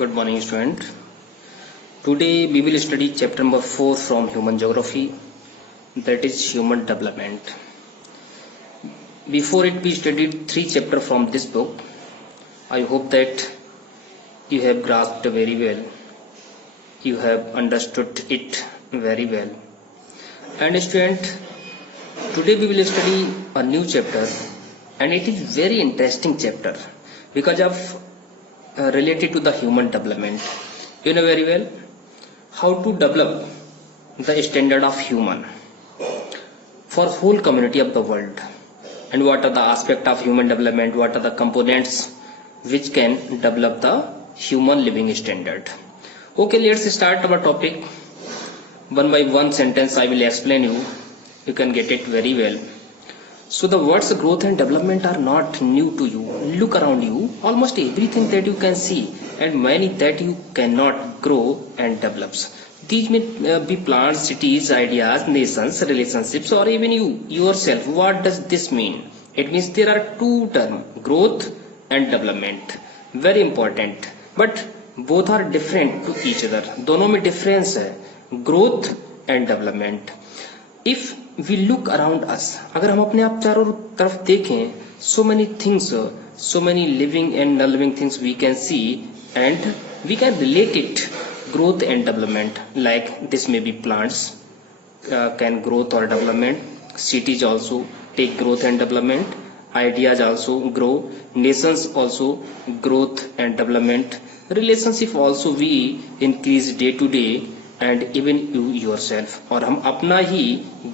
Good morning, student. Today we will study chapter number 4 from Human Geography, that is Human Development. Before it, we studied 3 chapters from this book. I hope that you have grasped very well. You have understood it very well. And student, today we will study a new chapter, and it is very interesting chapter because of related to the human development. You know very well how to develop the standard of human for whole community of the world, and what are the aspect of human development, what are the components which can develop the human living standard. Okay, let's start our topic. One by one sentence I will explain you can get it very well. So the words growth and development are not new to you. Look around you, almost everything that you can see and many that you cannot grow and develops. These may be plants, cities, ideas, nations, relationships, or even you yourself. What does this mean? It means there are two terms, growth and development. Very important. But both are different to each other. दोनों में difference है, growth and development. If we look around us, अगर हम अपने आप चारों तरफ देखें, so many things, so many living and non-living things we can see, and we can relate it, growth and development. Like this may be plants, can growth or development. Cities also take growth and development. Ideas also grow. Nations also growth and development. Relationship also we increase day to day. And even you yourself, और हम अपना ही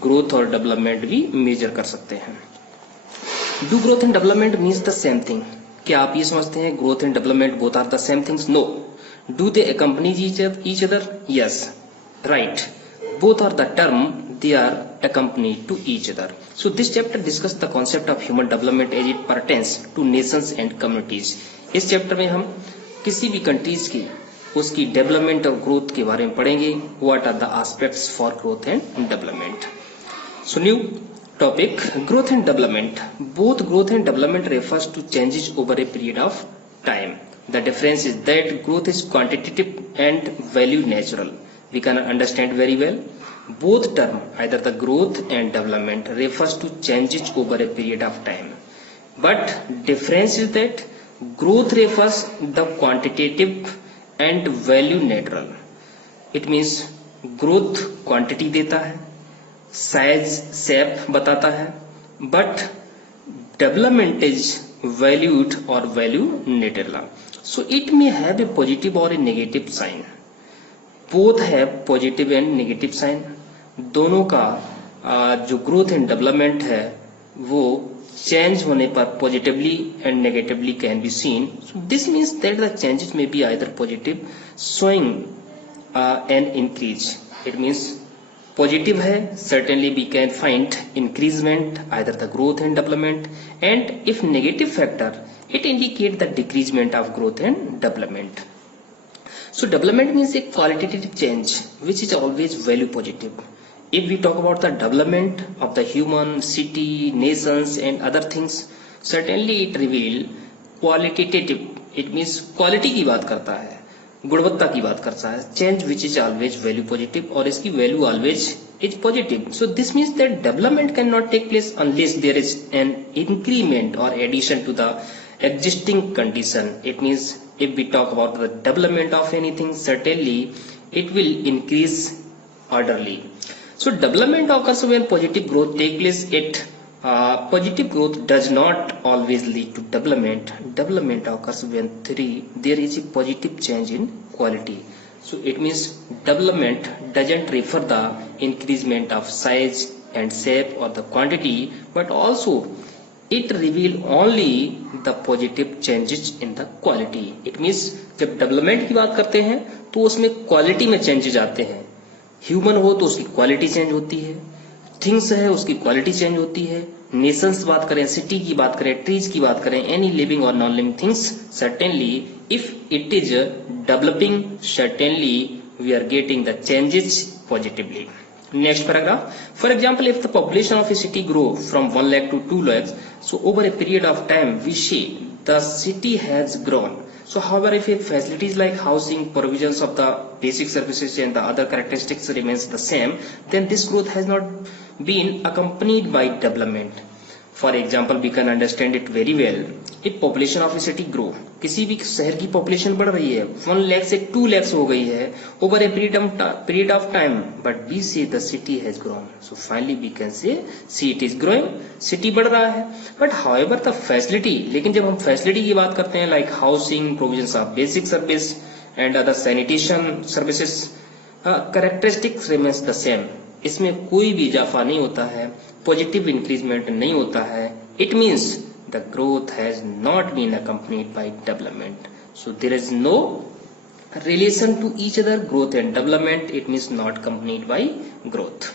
growth और development भी measure कर सकते हैं. Do growth and development means the same thing? क्या आप ये समझते हैं growth and development both are the same things? No. Do they accompany each other? Yes, right. Both are the term, they are accompanied to each other. So this chapter discuss the concept of human development as it pertains to nations and communities. इस chapter में हम किसी भी countries की उसकी development और growth के बारे में पढ़ेंगे. What are the aspects for growth and development. So new topic, growth and development. Both growth and development refers to changes over a period of time. The difference is that growth is quantitative and value natural. We can understand very well. Both term, either the growth and development, refers to changes over a period of time. But difference is that growth refers the quantitative and value neutral. It means growth quantity देता है, size shape बताता है, but development is valued or value neutral. So it may have a positive or a negative sign. Both है positive and negative sign. दोनों का जो growth and development है वो चेंज होने पर positively and negatively can be seen. This means that the changes may be either positive showing an increase. It means positive है, certainly we can find increasement either the growth and development, and if negative factor it indicate the decreasement of growth and development. So development means a qualitative change which is always value positive. If we talk about the development of the human, city, nations and other things, certainly it reveal qualitative. It means quality की बात करता है, गुणवत्ता की बात करता है. Change which is always value positive और इसकी value always is positive. So this means that development cannot take place unless there is an increment or addition to the existing condition. It means if we talk about the development of anything, certainly it will increase orderly. So development occurs when positive growth takes place. Positive growth does not always lead to development. Development occurs when there is a positive change in quality. So it means development doesn't refer the increasement of size and shape or the quantity, but also it reveal only the positive changes in the quality. It means जब development की बात करते हैं तो उसमें quality में changes आते हैं. ह्यूमन हो तो उसकी क्वालिटी चेंज होती है, थिंग्स है उसकी क्वालिटी चेंज होती है. नेशंस बात करें, सिटी की बात करें, ट्रीज की बात करें, एनी लिविंग और non living things, certainly if it is developing, certainly we are getting the changes positively. Next paragraph. For example, if the population of a city grow from 1 lakh to 2 lakhs, so over a period of time we see the city has grown. So however, if facilities like housing, provisions of the basic services and the other characteristics remains the same, then this growth has not been accompanied by development. For example, we can understand it very well. If population of a city grow, किसी भी शहर की population बढ़ रही है, 1 lakh से 2 lakhs हो गई है over a period of time, but we see the city has grown. So finally we can say city is growing, city बढ़ रहा है. But however the facility, लेकिन जब हम facility की बात करते हैं like housing, provisions of basic service and other sanitation services, characteristics remains the same. इसमें कोई भी इजाफा नहीं होता है, पॉजिटिव इंक्रीजमेंट नहीं होता है. It means the growth has not been accompanied by development. So there is no relation to each other, growth and development. It means not accompanied by growth.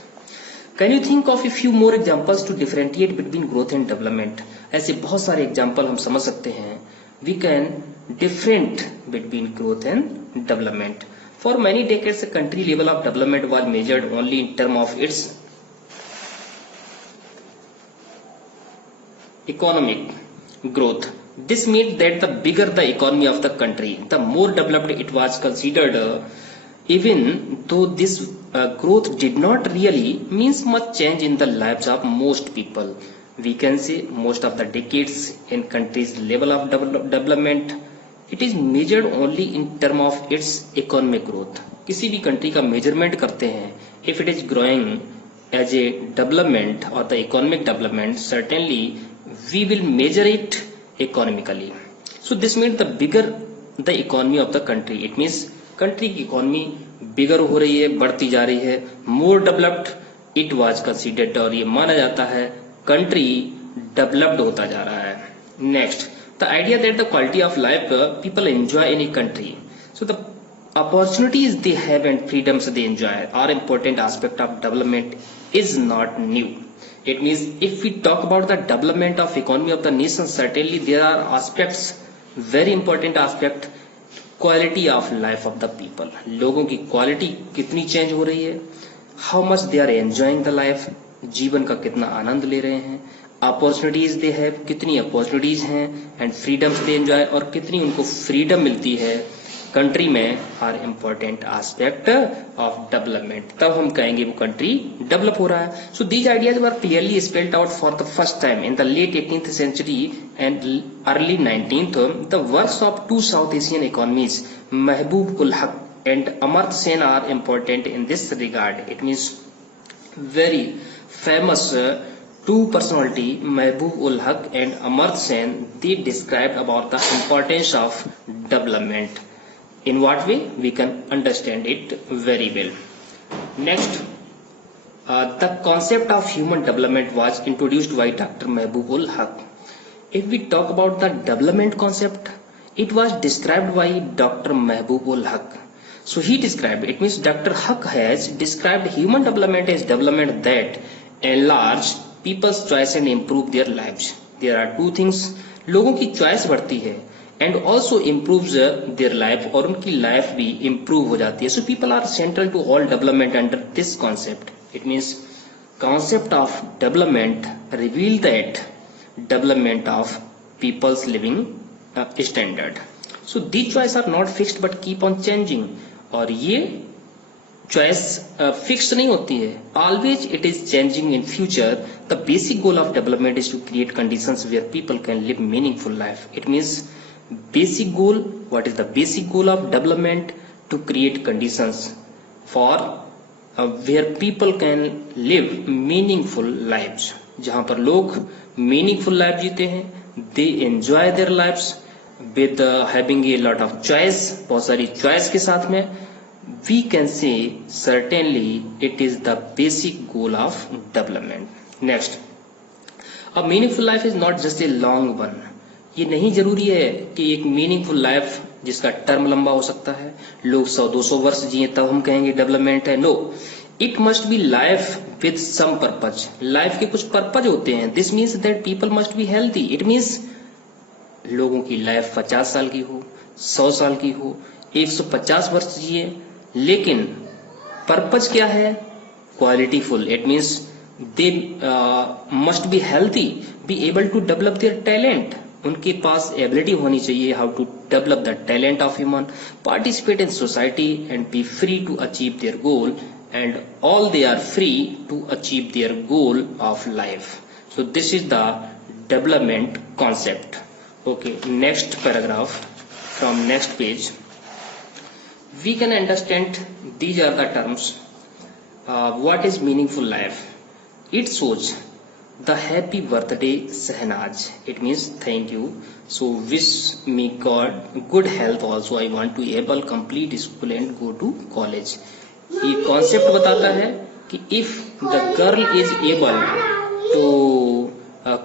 Can you think of a few more examples to differentiate between growth and development? ऐसे बहुत सारे example हम समझ सकते हैं. We can different between growth and development. For many decades, the country level of development was measured only in terms of its economic growth. This means that the bigger the economy of the country, the more developed it was considered. Even though this growth did not really means much change in the lives of most people. We can say most of the decades in country's level of development, it is measured only in term of its economic growth. किसी भी country का measurement करते हैं if it is growing as a development और the economic development, certainly we will measure it economically. So this means the bigger the economy of the country, it means country की economy bigger हो रही है, बढ़ती जा रही है. More developed it was considered, और ये माना जाता है कंट्री डेवलप्ड होता जा रहा है. Next, the idea that the quality of life people enjoy in a country, so the opportunities they have and freedoms they enjoy are important aspect of development, is not new. It means if we talk about the development of economy of the nation, certainly there are aspects, very important aspect, quality of life of the people. लोगों की quality कितनी change हो रही है, how much they are enjoying the life, जीवन का कितना आनंद ले रहे हैं, अपॉर्चुनिटीज दे हैव, कितनी अपॉर्चुनिटीज हैं, एंड फ्रीडम्स दे एंजॉय, और कितनी उनको फ्रीडम मिलती है कंट्री में, are important aspect of development. तब हम कहेंगे वो कंट्री डेवलप हो रहा है. So these ideas were clearly spelled out for the first time in the late 18th century and early 19th. The works of 2 South Asian economies, Mahbub ul Haq and Amartya Sen, are important in this regard. It means very famous two personality, Mehboob ul Haq and Amartya Sen, they described about the importance of development. In what way? We can understand it very well. Next, the concept of human development was introduced by Dr. Mehboob ul Haq. If we talk about the development concept, it was described by Dr. Mehboob ul Haq. So he described, it means Dr. Haq has described human development as development that enlarge people's choice and improve their lives. There are two things, लोगों की choice बढ़ती है and also improves their life, और उनकी life भी improve हो जाती है. So people are central to all development under this concept. It means concept of development reveal that development of people's living standard. So these choices are not fixed but keep on changing. और ये choice fix नहीं होती है, always it is changing in future. The basic goal of development is to create conditions where people can live meaningful life. It means basic goal, what is the basic goal of development? To create conditions for where people can live meaningful lives, जहां पर लोग meaningful life जीते हैं. They enjoy their lives with having a lot of choice, बहुत सारी choice के साथ में. We can say certainly it is the basic goal of development. Next, a meaningful life is not just a long one. ये नहीं जरूरी है कि एक मीनिंगफुल लाइफ जिसका टर्म लंबा हो सकता है, लोग 100-200 वर्ष जिए तब हम कहेंगे डेवलपमेंट है. No, it must be life with some purpose. Life के कुछ पर्पज होते हैं. This means that people must be healthy. It means लोगों की लाइफ 50 साल की हो, 100 साल की हो, 150 वर्ष जिए, लेकिन पर्पज क्या है? Qualityful. It means they must be healthy, be able to develop their talent, उनके पास एबिलिटी होनी चाहिए how to develop the talent of human, participate in society and be free to achieve their goal, and all they are free to achieve their goal of life. So this is the development concept. Okay, next paragraph from next page. We can understand these are the terms. What is meaningful life? It shows the happy birthday Sahnaz. It means thank you. So wish me God good health. Also I want to able complete school and go to college. ये concept बताता है कि if the girl is able to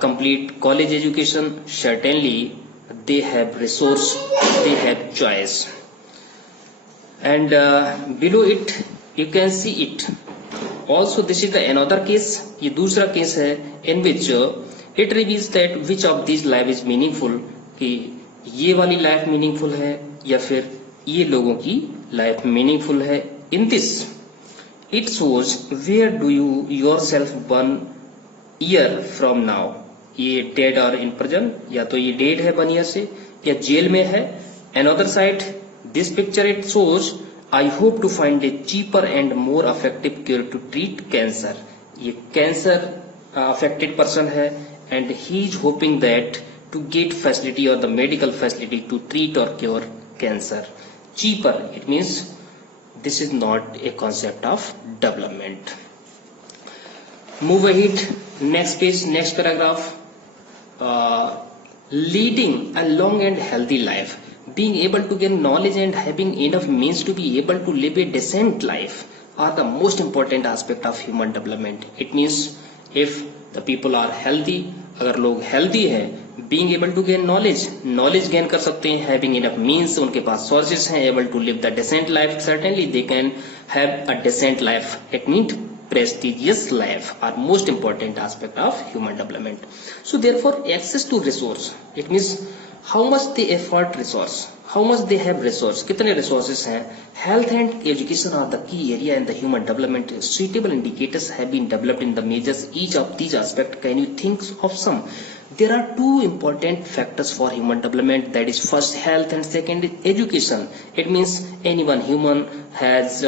complete college education, certainly they have resource, they have choice. And below it you can see it. Also this is the another case. ये दूसरा case है in which it reveals that which of these life is meaningful, कि ये वाली life meaningful है या फिर ये लोगों की लाइफ मीनिंगफुल है. In this it shows where do you yourself 1 year from now. ये डेड और इन प्रेजेंट, या तो ये डेड है 1 year से या जेल में है. Another side this picture it shows I hope to find a cheaper and more effective cure to treat cancer. ये कैंसर affected person है and he is hoping that to get facility or the medical facility to treat or cure cancer. Cheaper, it means this is not a concept of development. Move ahead, next page, next paragraph. Leading a long and healthy life, being able to gain knowledge and having enough means to be able to live a decent life are the most important aspect of human development. It means if the people are healthy, अगर लोग healthy हैं, being able to gain knowledge gain कर सकते हैं, having enough means, उनके पास sources हैं, able to live the decent life, certainly they can have a decent life. It means prestigious life are most important aspect of human development. So therefore access to resource, it means how much they afford resource, how much they have resource, कितने resources हैं. Health and education are the key area in the human development. Suitable indicators have been developed in the measures each of these aspects. Can you think of some? There are two important factors for human development, that is first health and second is education. It means anyone human has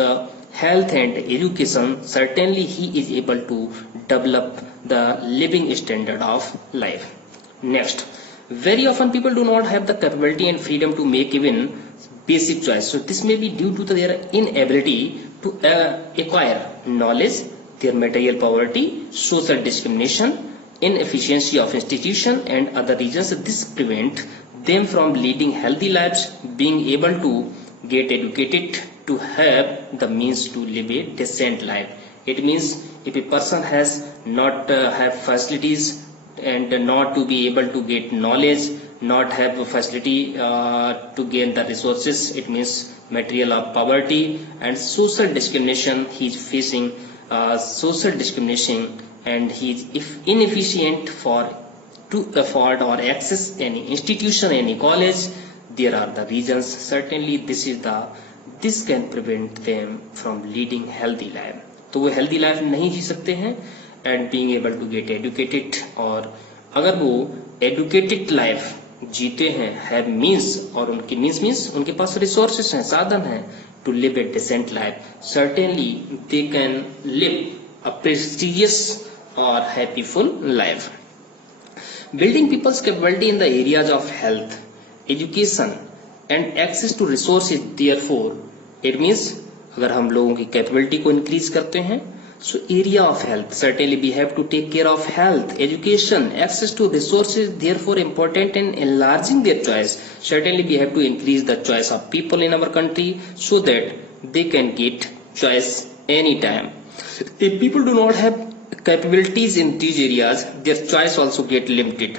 health and education, certainly he is able to develop the living standard of life. Next, very often people do not have the capability and freedom to make even basic choice. So this may be due to their inability to acquire knowledge, their material poverty, social discrimination, inefficiency of institution and other reasons. This prevent them from leading healthy lives, being able to get educated, to have the means to live a decent life. It means if a person has not have facilities and not to be able to get knowledge, not have a facility to gain the resources, it means material of poverty and social discrimination. He is facing social discrimination and he is inefficient for to afford or access any institution, any college. There are the reasons. Certainly this can prevent them from leading healthy life. तो वो healthy life नहीं जी सकते हैं and being able to get educated, और अगर वो educated life जीते हैं, have means, और उनकी means उनके पास resources हैं, साधन हैं to live a decent life, certainly they can live a prestigious or happyful life. Building people's capability in the areas of health, education and access to resources, therefore it means अगर हम लोगों की capability को increase करते हैं, so area of health, certainly we have to take care of health, education, access to resources, therefore important in enlarging their choice. Certainly we have to increase the choice of people in our country so that they can get choice anytime. If people do not have capabilities in these areas, their choice also get limited.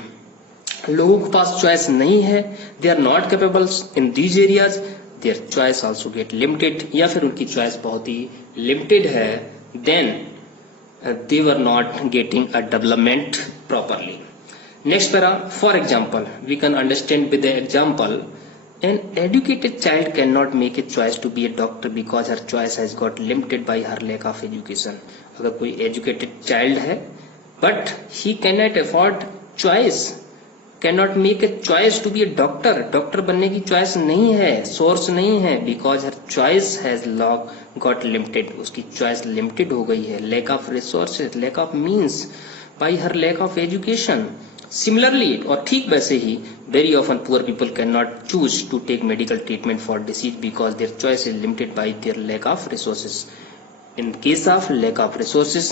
लोगों के पास choice नहीं है, they are not capable in these areas, their choice also get limited, या फिर उनकी choice बहुत ही limited है, then they were not getting a development properly. Next para, for example, we can understand with the example, an educated child cannot make a choice to be a doctor because her choice has got limited by her lack of education. अगर कोई educated child है, but he cannot afford choice cannot make a choice to be a doctor. Doctor बनने की choice नहीं है, source नहीं है, because हर चॉइस हैज गॉट लिमिटेड. उसकी चॉइस लिमिटेड हो गई है. Lack of resources, lack of means, by her lack of education. Similarly, और ठीक वैसे ही, very often poor people can not choose to take medical treatment for disease because their choice is limited by their lack of resources. In case of lack of resources,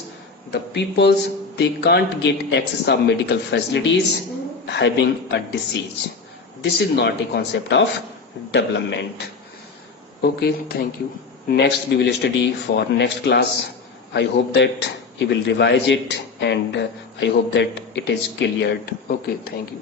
the peoples, they can't get access of medical facilities having a disease. This is not a concept of development. Okay, thank you. Next we will study for next class. I hope that you will revise it, and I hope that it is cleared. Okay, thank you.